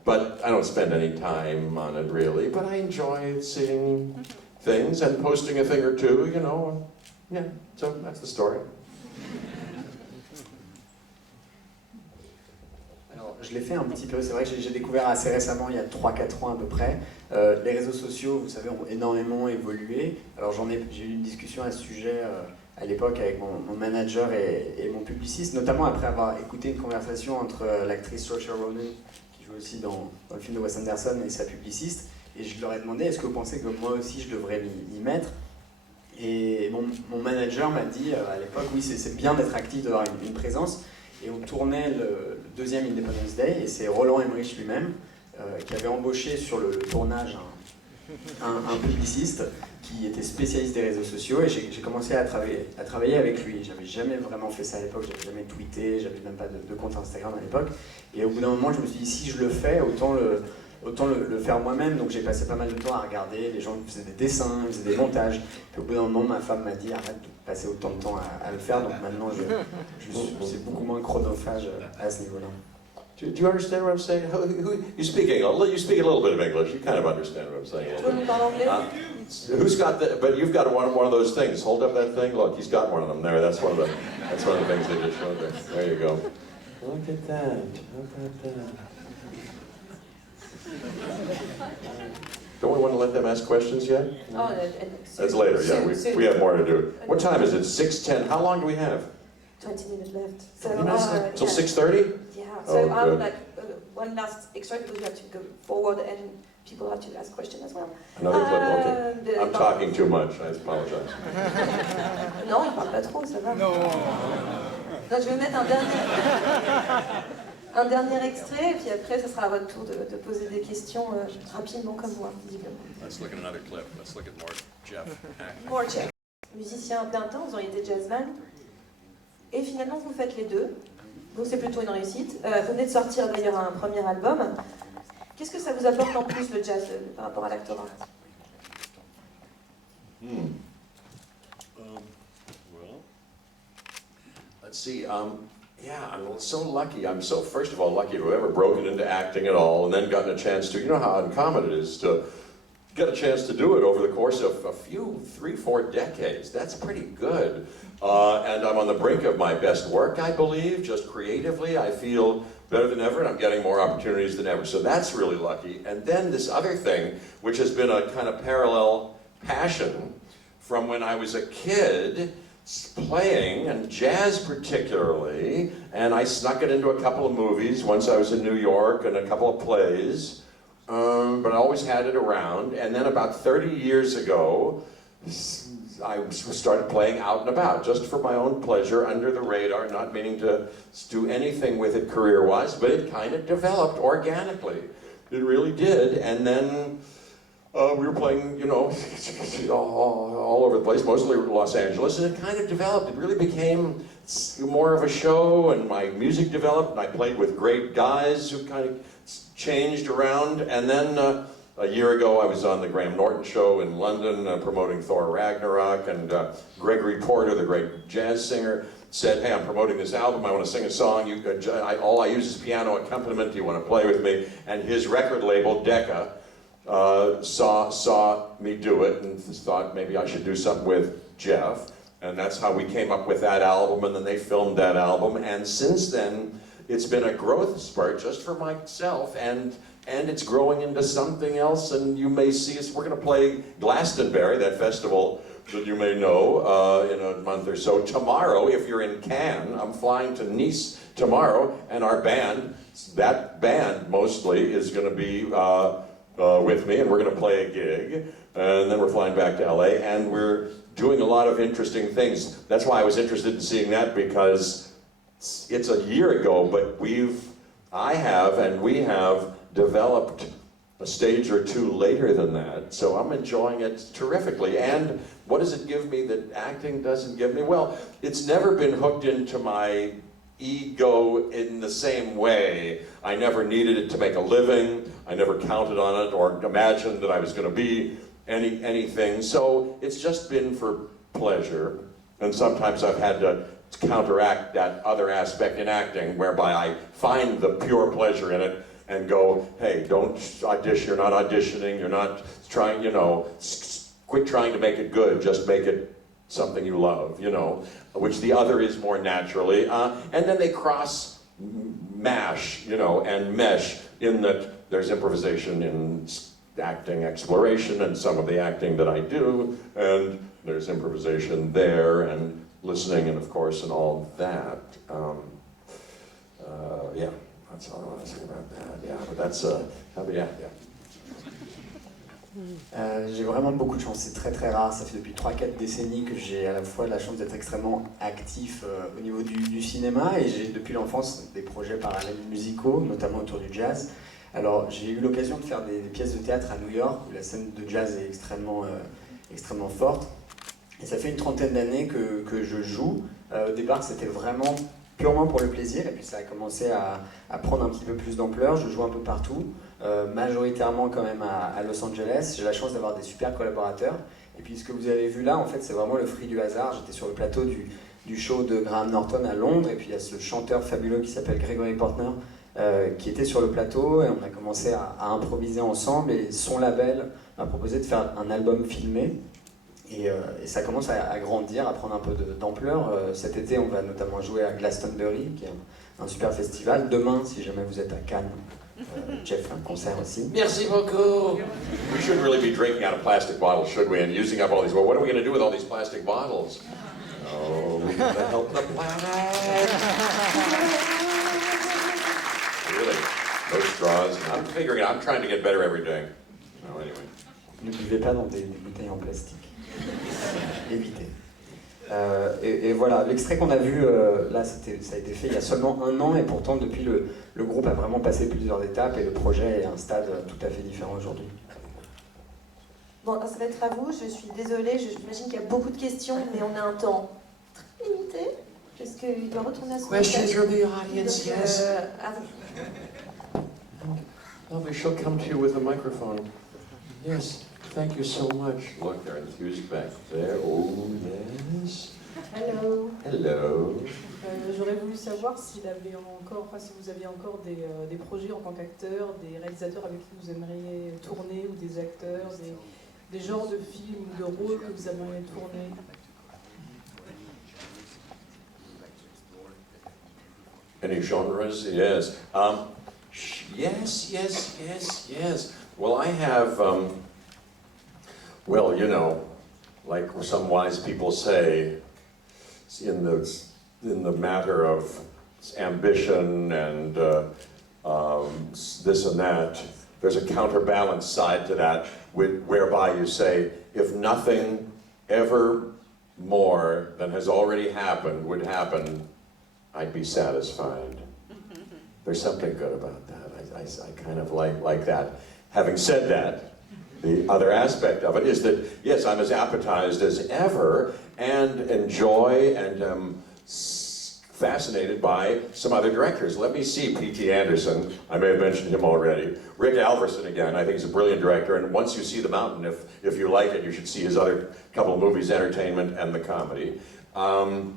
but I don't spend any time on it really, but I enjoy seeing things and posting a thing or two, yeah, so that's the story. Je l'ai fait un petit peu, c'est vrai que j'ai découvert assez récemment, il y a 3-4 ans à peu près. Les réseaux sociaux, vous savez, ont énormément évolué. Alors j'ai eu une discussion à ce sujet à l'époque avec mon manager et mon publiciste, notamment après avoir écouté une conversation entre l'actrice Saoirse Ronan, qui joue aussi dans le film de Wes Anderson, et sa publiciste. Et je leur ai demandé, est-ce que vous pensez que moi aussi je devrais m'y mettre? Et mon manager m'a dit à l'époque, oui, c'est bien d'être actif, d'avoir une présence. Et on tournait le deuxième Independence Day, et c'est Roland Emmerich lui-même qui avait embauché sur le tournage un publiciste qui était spécialiste des réseaux sociaux, et j'ai commencé à travailler avec lui. J'avais jamais vraiment fait ça à l'époque, j'avais jamais tweeté, j'avais même pas de compte Instagram à l'époque. Et au bout d'un moment, je me suis dit, si je le fais, autant le faire moi-même. Donc j'ai passé pas mal de temps à regarder, les gens faisaient des dessins, ils faisaient des montages. Puis au bout d'un moment, ma femme m'a dit, arrête de passer autant de temps à le faire. Donc maintenant, c'est beaucoup moins chronophage à ce niveau-là. Do you understand what I'm saying? You speak English. You speak a little bit of English. You kind of understand what I'm saying. Who's got the? But you've got one of those things. Hold up that thing. Look, he's got one of them there. That's one of the things they just showed there. There you go. Look at that. Look at that. Don't we want to let them ask questions yet? Oh, that's later. Yeah, we have more to do. What time is it? 6:10. How long do we have? 20 minutes left. So, Till yeah. 6:30? Yeah, Oh, so I would good. like one last extra because we have to go forward and people have to ask questions as well. Another clip, okay. I'm talking too much, I apologize. Non, il parle pas trop, ça va. Non, je vais mettre un dernier extrait et puis après, ça sera à votre tour de poser des questions rapidement comme moi, visiblement. Let's look at another clip. Let's look at more Jeff. More Jeff. Musicien à plein temps, vous auriez été jazzman. Et finalement, vous faites les deux. Donc c'est plutôt une réussite. Vous venez de sortir d'ailleurs un premier album. Qu'est-ce que ça vous apporte en plus le jazz par rapport à l'actorat? Well, let's see. Yeah, I'm so lucky. I'm so, first of all, lucky to have ever broken into acting at all and then gotten a chance to, you know how uncommon it is to get a chance to do it over the course of a few, 3-4 decades. That's pretty good. And I'm on the brink of my best work, I believe, just creatively. I feel better than ever, and I'm getting more opportunities than ever. So that's really lucky. And then this other thing, which has been a kind of parallel passion from when I was a kid, playing, and jazz particularly, and I snuck it into a couple of movies. Once I was in New York and a couple of plays. But I always had it around, and then about 30 years ago, I started playing out and about, just for my own pleasure, under the radar, not meaning to do anything with it career-wise, but it kind of developed organically. It really did, and then we were playing, you know, all over the place, mostly Los Angeles, and it kind of developed. It really became more of a show, and my music developed, and I played with great guys who kind of changed around, and then a year ago I was on the Graham Norton show in London promoting Thor Ragnarok, and Gregory Porter, the great jazz singer, said, hey, I'm promoting this album, I want to sing a song, all I use is piano accompaniment, do you want to play with me? And his record label, Decca, saw me do it and thought maybe I should do something with Jeff, and that's how we came up with that album, and then they filmed that album, and since then it's been a growth spurt just for myself, and it's growing into something else, and you may see us, we're going to play Glastonbury, that festival that you may know, in a month or so. Tomorrow, if you're in Cannes, I'm flying to Nice tomorrow, and our band, that band mostly, is going to be with me, and we're going to play a gig, and then we're flying back to LA, and we're doing a lot of interesting things. That's why I was interested in seeing that, because it's a year ago, but I have developed a stage or two later than that, so I'm enjoying it terrifically. And what does it give me that acting doesn't give me? Well, it's never been hooked into my ego in the same way. I never needed it to make a living. I never counted on it or imagined that I was going to be anything. So it's just been for pleasure. And sometimes I've had to counteract that other aspect in acting, whereby I find the pure pleasure in it and go, hey, don't audition, you're not auditioning, you're not trying, you know, quit trying to make it good, just make it something you love, you know, which the other is more naturally. And then they mash, you know, and mesh in that there's improvisation in acting exploration and some of the acting that I do, and there's improvisation there, and listening, and of course, and all that. Yeah, that's all I want to say about that. Yeah, but that's, yeah. J'ai vraiment beaucoup de chance, c'est très très rare, ça fait depuis 3-4 décennies que j'ai à la fois la chance d'être extrêmement actif au niveau du cinéma, et j'ai depuis l'enfance des projets parallèles musicaux, notamment autour du jazz. Alors j'ai eu l'occasion de faire des pièces de théâtre à New York, où la scène de jazz est extrêmement forte, et ça fait une 30aine d'années que je joue. Au départ c'était vraiment purement pour le plaisir, et puis ça a commencé à prendre un petit peu plus d'ampleur. Je joue un peu partout, majoritairement quand même à Los Angeles. J'ai la chance d'avoir des super collaborateurs, et puis ce que vous avez vu là, en fait, c'est vraiment le fruit du hasard. J'étais sur le plateau du show de Graham Norton à Londres, et puis il y a ce chanteur fabuleux qui s'appelle Gregory Porter, qui était sur le plateau, et on a commencé à improviser ensemble, et son label m'a proposé de faire un album filmé. Et ça commence à grandir, à prendre un peu d'ampleur. Cet été, on va notamment jouer à Glastonbury, qui est un super festival. Demain, si jamais vous êtes à Cannes, Jeff fait un concert aussi. Merci beaucoup. We shouldn't really be drinking out of plastic bottles, should we? And using up all these. Well, what are we going to do with all these plastic bottles? Oh. to help the planet. Really, no straws. I'm figuring it out. I'm trying to get better every day. Oh, anyway. Ne buvez pas dans des bouteilles en plastique. Évitez. Et voilà, l'extrait qu'on a vu, là, ça a été fait il y a seulement 1 an, et pourtant, depuis, le groupe a vraiment passé plusieurs étapes, et le projet est à un stade tout à fait différent aujourd'hui. Bon, alors ça va être à vous, je suis désolée, j'imagine qu'il y a beaucoup de questions, mais on a un temps très limité, parce qu'il doit retourner à son Questions hôtel. from the audience, Donc, yes. à vous. Lovely, she'll come to you with a microphone. Yes, thank you so much. Look, they're enthused back there. Oh, yes. Hello. Hello. J'aurais voulu savoir s'il avait encore, enfin, si vous aviez encore des projets en tant qu'acteur, des réalisateurs avec qui vous aimeriez tourner, ou des acteurs, des genres de films ou de rôles que vous aimeriez tourner. Any genres? Yes. Yes. Well, I have, well, you know, like some wise people say, in the matter of ambition and this and that, there's a counterbalance side to that, whereby you say, if nothing ever more than has already happened would happen, I'd be satisfied. There's something good about that. I kind of like that. Having said that, the other aspect of it is that, yes, I'm as appetized as ever and enjoy and am fascinated by some other directors. Let me see P.T. Anderson. I may have mentioned him already. Rick Alverson again. I think he's a brilliant director. And once you see The Mountain, if you like it, you should see his other couple of movies, Entertainment and The Comedy. I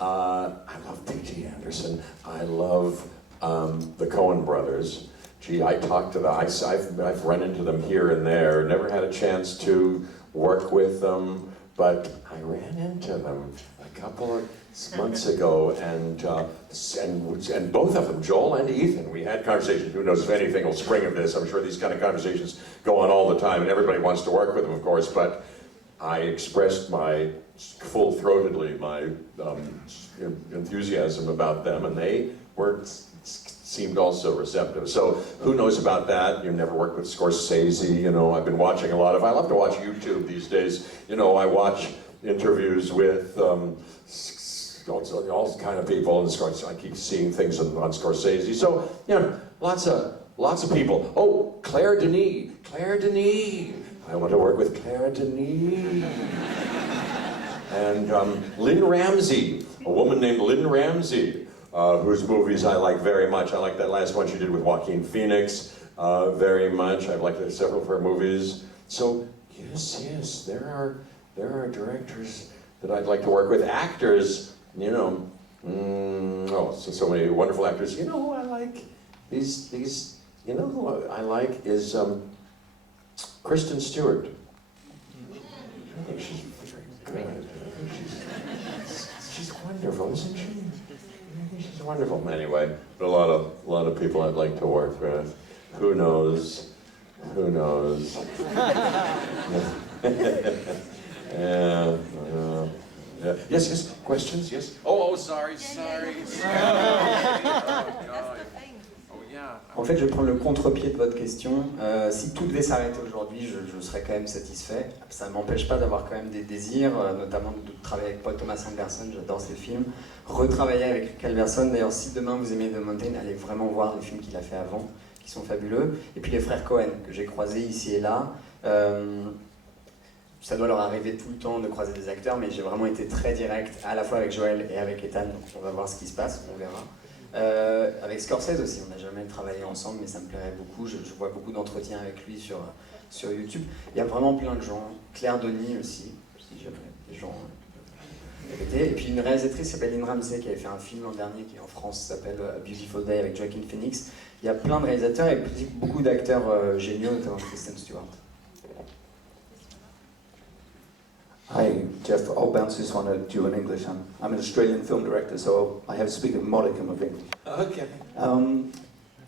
love P.T. Anderson. I love the Coen brothers. Gee, I talked to I've run into them here and there. Never had a chance to work with them, but I ran into them a couple of months ago, and both of them, Joel and Ethan, we had conversations. Who knows if anything will spring of this? I'm sure these kind of conversations go on all the time, and everybody wants to work with them, of course. But I expressed my full-throatedly my enthusiasm about them, and they seemed also receptive. So who knows about that? You never worked with Scorsese, you know. I've been watching a lot of, I love to watch YouTube these days. You know, I watch interviews with all kind of people, and I keep seeing things on Scorsese. So, you know, lots of people. Oh, Claire Denis. I want to work with Claire Denis. And Lynn Ramsey, a woman named Lynn Ramsey, whose movies I like very much. I like that last one she did with Joaquin Phoenix very much. I've liked several of her movies. So yes, there are directors that I'd like to work with. Actors, you know, so many wonderful actors. You know who I like? These. You know who I like is Kristen Stewart. I think she's very good. She's wonderful, isn't she? She's wonderful. Anyway, but a lot of people I'd like to work with. Who knows? Yeah. Yes. Questions? Yes. Oh, sorry. En fait, je vais prendre le contre-pied de votre question. Si tout devait s'arrêter aujourd'hui, je serais quand même satisfait. Ça ne m'empêche pas d'avoir quand même des désirs, notamment de travailler avec Paul Thomas Anderson, j'adore ses films. Retravailler avec Calverson. D'ailleurs, si demain vous aimez The Mountain, allez vraiment voir les films qu'il a fait avant, qui sont fabuleux. Et puis les frères Cohen, que j'ai croisés ici et là. Ça doit leur arriver tout le temps de croiser des acteurs, mais j'ai vraiment été très direct, à la fois avec Joël et avec Ethan, donc on va voir ce qui se passe, on verra. Avec Scorsese aussi, on n'a jamais travaillé ensemble, mais ça me plairait beaucoup. Je vois beaucoup d'entretiens avec lui sur YouTube. Il y a vraiment plein de gens. Claire Denis aussi, si jamais des gens répétés. Et puis une réalisatrice qui s'appelle Lynn Ramsey, qui avait fait un film l'an dernier qui est en France, s'appelle A Beautiful Day avec Joaquin Phoenix. Il y a plein de réalisateurs et beaucoup d'acteurs géniaux, notamment Kristen Stewart. Hi, Jeff. I'll bounce this one at you in English. I'm an Australian film director, so I have to speak a modicum of English. Okay.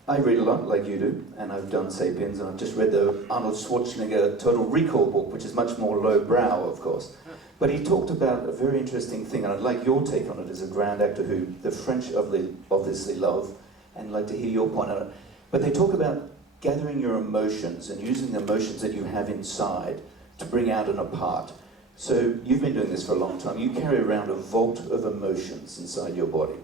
I read a lot, like you do, and I've done *Sapiens*, and I've just read the Arnold Schwarzenegger Total Recall book, which is much more lowbrow, of course. But he talked about a very interesting thing, and I'd like your take on it as a grand actor who the French obviously love, and I'd like to hear your point on it. But they talk about gathering your emotions and using the emotions that you have inside to bring out and apart. So you've been doing this for a long time. You carry around a vault of emotions inside your body,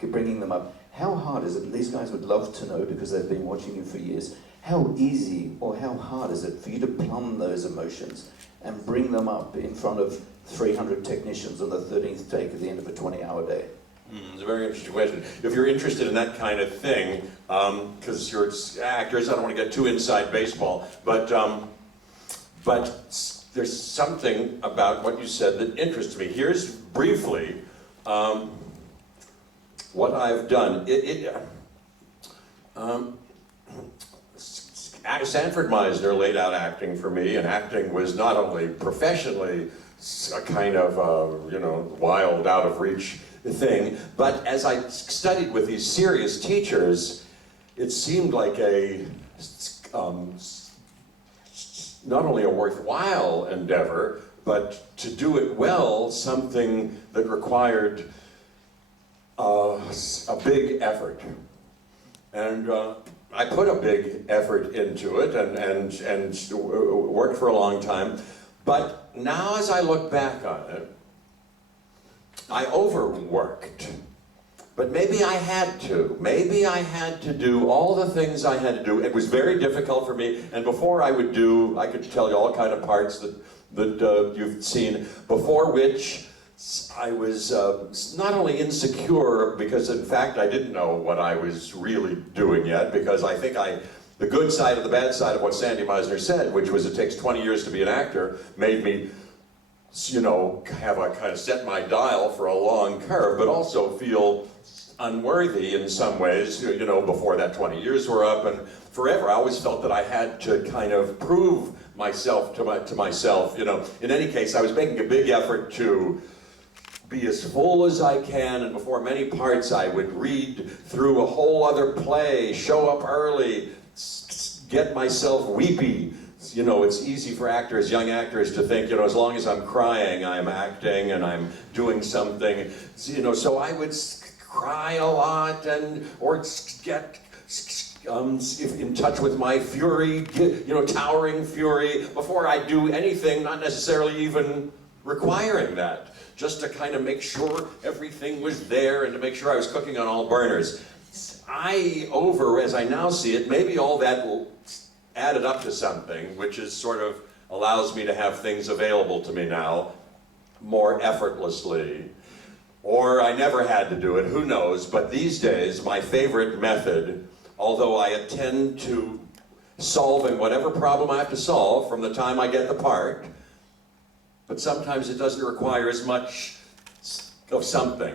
bringing them up. How hard is it? And these guys would love to know, because they've been watching you for years, how easy or how hard is it for you to plumb those emotions and bring them up in front of 300 technicians on the 13th take at the end of a 20-hour day? It's a very interesting question. If you're interested in that kind of thing, because you're actors, I don't want to get too inside baseball, but there's something about what you said that interests me. Here's briefly what I've done. Sanford Meisner laid out acting for me, and acting was not only professionally a kind of, wild, out of reach thing, but as I studied with these serious teachers, it seemed like a, not only a worthwhile endeavor, but to do it well, something that required a big effort. And I put a big effort into it and worked for a long time. But now as I look back on it, I overworked. But maybe I had to. Maybe I had to do all the things I had to do. It was very difficult for me. And before I would do, I could tell you all kind of parts that you've seen, before which I was not only insecure, because in fact I didn't know what I was really doing yet, because I think the good side and the bad side of what Sandy Meisner said, which was it takes 20 years to be an actor, made me, have a kind of set my dial for a long curve, but also feel unworthy in some ways, before that 20 years were up, and forever I always felt that I had to kind of prove myself to myself, In any case, I was making a big effort to be as full as I can, and before many parts I would read through a whole other play, show up early, get myself weepy. It's easy for actors, young actors, to think, as long as I'm crying, I'm acting and I'm doing something. So I would cry a lot or get in touch with my fury, towering fury, before I do anything, not necessarily even requiring that. Just to kind of make sure everything was there and to make sure I was cooking on all burners. As I now see it, maybe all that added up to something, which is sort of allows me to have things available to me now more effortlessly. Or I never had to do it, who knows, but these days my favorite method, although I attend to solving whatever problem I have to solve from the time I get the part, but sometimes it doesn't require as much of something.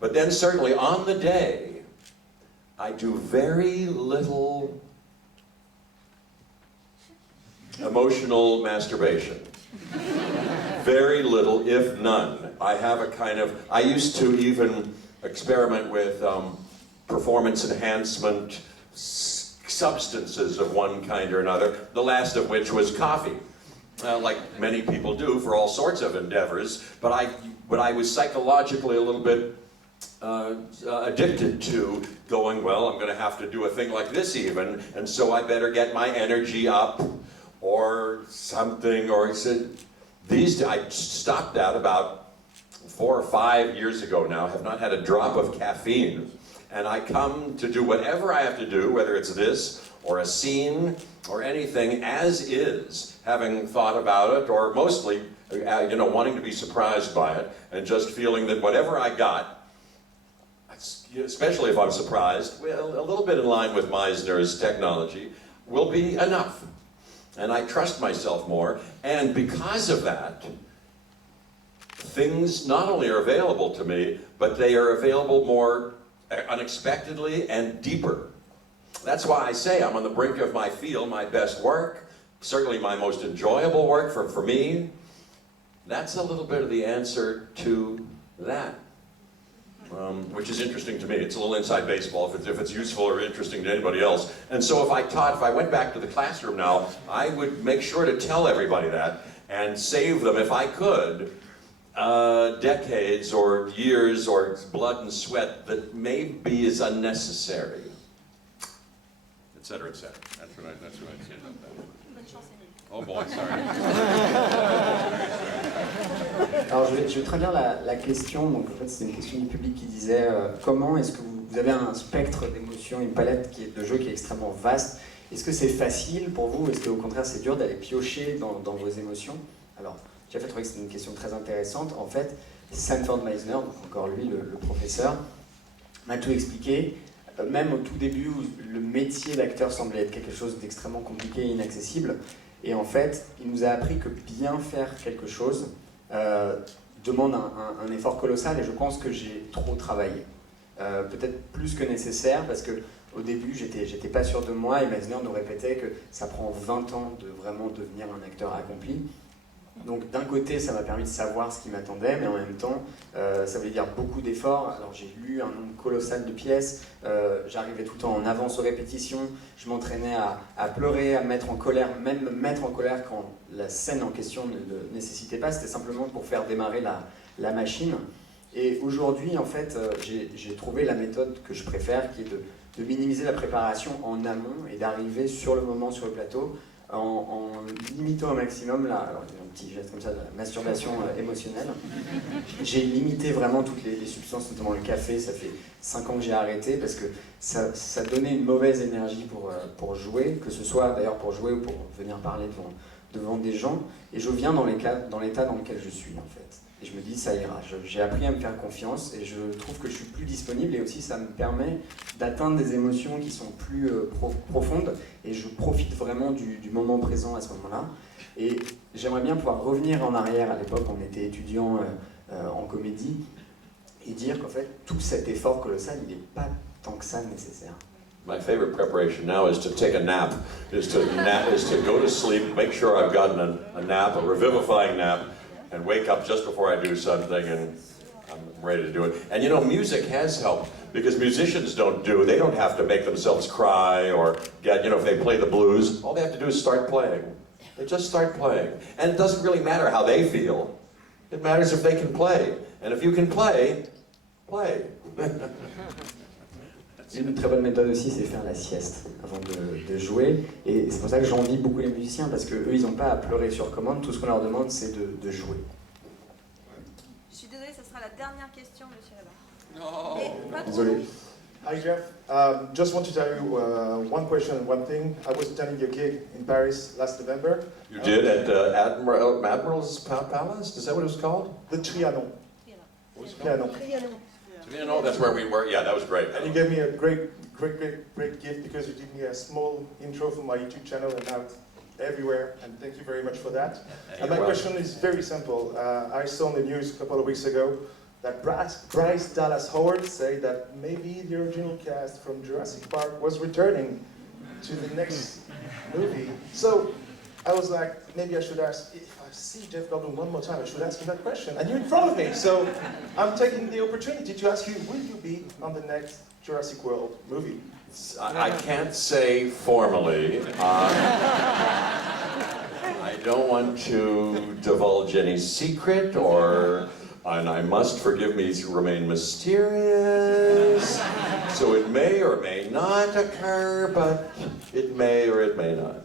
But then certainly on the day, I do very little emotional masturbation. Very little, if none. I have a kind of, I used to even experiment with performance enhancement substances of one kind or another, the last of which was coffee. Like many people do for all sorts of endeavors, but I was psychologically a little bit addicted to going, well, I'm going to have to do a thing like this even, and so I better get my energy up or something, or I stopped that about 4 or 5 years ago now, have not had a drop of caffeine, and I come to do whatever I have to do, whether it's this or a scene or anything, as is, having thought about it, or mostly, wanting to be surprised by it, and just feeling that whatever I got, especially if I'm surprised, well, a little bit in line with Meisner's technology, will be enough. And I trust myself more, and because of that, things not only are available to me, but they are available more unexpectedly and deeper. That's why I say I'm on the brink of my best work, certainly my most enjoyable work for me. That's a little bit of the answer to that, which is interesting to me. It's a little inside baseball if it's useful or interesting to anybody else. And so if I went back to the classroom now, I would make sure to tell everybody that. and save them if I could. Decades or years or blood and sweat that maybe is unnecessary. Etc. That's what I said about that. Oh boy, sorry. Alors je vais traduire la question. Donc en fait c'est une question du public qui disait comment est-ce que vous avez un spectre d'émotions, une palette de jeux qui est extrêmement vaste. Est-ce que c'est facile pour vous? Est-ce qu'au contraire c'est dur d'aller piocher dans vos émotions? Alors j'ai trouvé que c'était une question très intéressante. En fait, Sanford Meisner, donc encore lui, le professeur, m'a tout expliqué. Même au tout début, où le métier d'acteur semblait être quelque chose d'extrêmement compliqué et inaccessible. Et en fait, il nous a appris que bien faire quelque chose demande un effort colossal. Et je pense que j'ai trop travaillé. Peut-être plus que nécessaire, parce que au début, j'étais pas sûr de moi. Et Meisner nous répétait que ça prend 20 ans de vraiment devenir un acteur accompli. Donc d'un côté, ça m'a permis de savoir ce qui m'attendait, mais en même temps, ça voulait dire beaucoup d'efforts. Alors j'ai lu un nombre colossal de pièces, j'arrivais tout le temps en avance aux répétitions, je m'entraînais à pleurer, à me mettre en colère, même me mettre en colère quand la scène en question ne le nécessitait pas, c'était simplement pour faire démarrer la machine. Et aujourd'hui, en fait, j'ai trouvé la méthode que je préfère, qui est de minimiser la préparation en amont et d'arriver sur le moment sur le plateau, en limitant au maximum, alors il y a un petit geste comme ça de la masturbation émotionnelle. J'ai limité vraiment toutes les substances, notamment le café. Ça fait 5 ans que j'ai arrêté parce que ça donnait une mauvaise énergie pour jouer, que ce soit d'ailleurs pour jouer ou pour venir parler devant des gens. Et je viens dans l'état dans lequel je suis en fait. Et je me dis, ça ira. J'ai appris à me faire confiance et je trouve que je suis plus disponible et aussi ça me permet d'atteindre des émotions qui sont plus profondes et je profite vraiment du moment présent à ce moment-là. Et j'aimerais bien pouvoir revenir en arrière à l'époque où on était étudiant en comédie et dire qu'en fait, tout cet effort colossal, il n'est pas tant que ça nécessaire. My favorite preparation now is to take a nap, is to go to sleep, make sure I've gotten a nap, a revivifying nap, and wake up just before I do something and I'm ready to do it. And you know, music has helped because musicians they don't have to make themselves cry or get, if they play the blues, all they have to do is start playing. They just start playing. And it doesn't really matter how they feel. It matters if they can play. And if you can play, play. Une très bonne méthode aussi, c'est faire la sieste avant de jouer. Et c'est pour ça que j'envie beaucoup les musiciens, parce qu'eux, ils n'ont pas à pleurer sur commande. Tout ce qu'on leur demande, c'est de jouer. Je suis désolée, ce sera la dernière question, monsieur là-bas. No. Désolé. Hi Jeff, just want to tell you one question and one thing. I was attending your gig in Paris last November. You did at Admiral's Palace? Is that what it was called? The Trianon. Trianon. You know, that's where we were. Yeah, that was great. And you gave me a great gift because you did me a small intro for my YouTube channel and now it's everywhere. And thank you very much for that. And my question is very simple. I saw on the news a couple of weeks ago that Bryce Dallas Howard said that maybe the original cast from Jurassic Park was returning to the next movie. So I was like, maybe I should ask, if I see Jeff Goldblum one more time, I should ask him that question. And you're in front of me, so I'm taking the opportunity to ask you, will you be on the next Jurassic World movie? I can't say formally. I don't want to divulge any secret and I must, forgive me, remain mysterious. So it may or may not occur, but it may or it may not.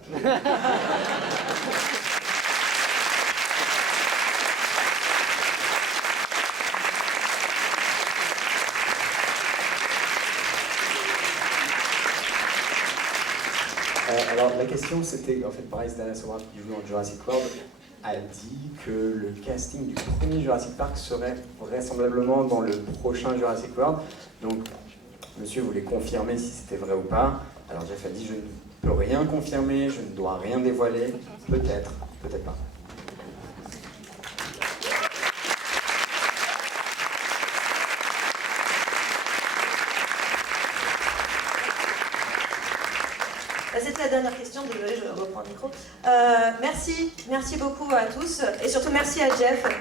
Alors la question c'était, en fait Bryce Dallas Howard qui joue dans Jurassic World a dit que le casting du premier Jurassic Park serait vraisemblablement dans le prochain Jurassic World. Donc monsieur voulait confirmer si c'était vrai ou pas. Alors Jeff a dit je ne peux rien confirmer, je ne dois rien dévoiler, peut-être, peut-être pas. C'était la dernière question, désolée, je reprends le micro. Merci beaucoup à tous et surtout merci à Jeff. Merci.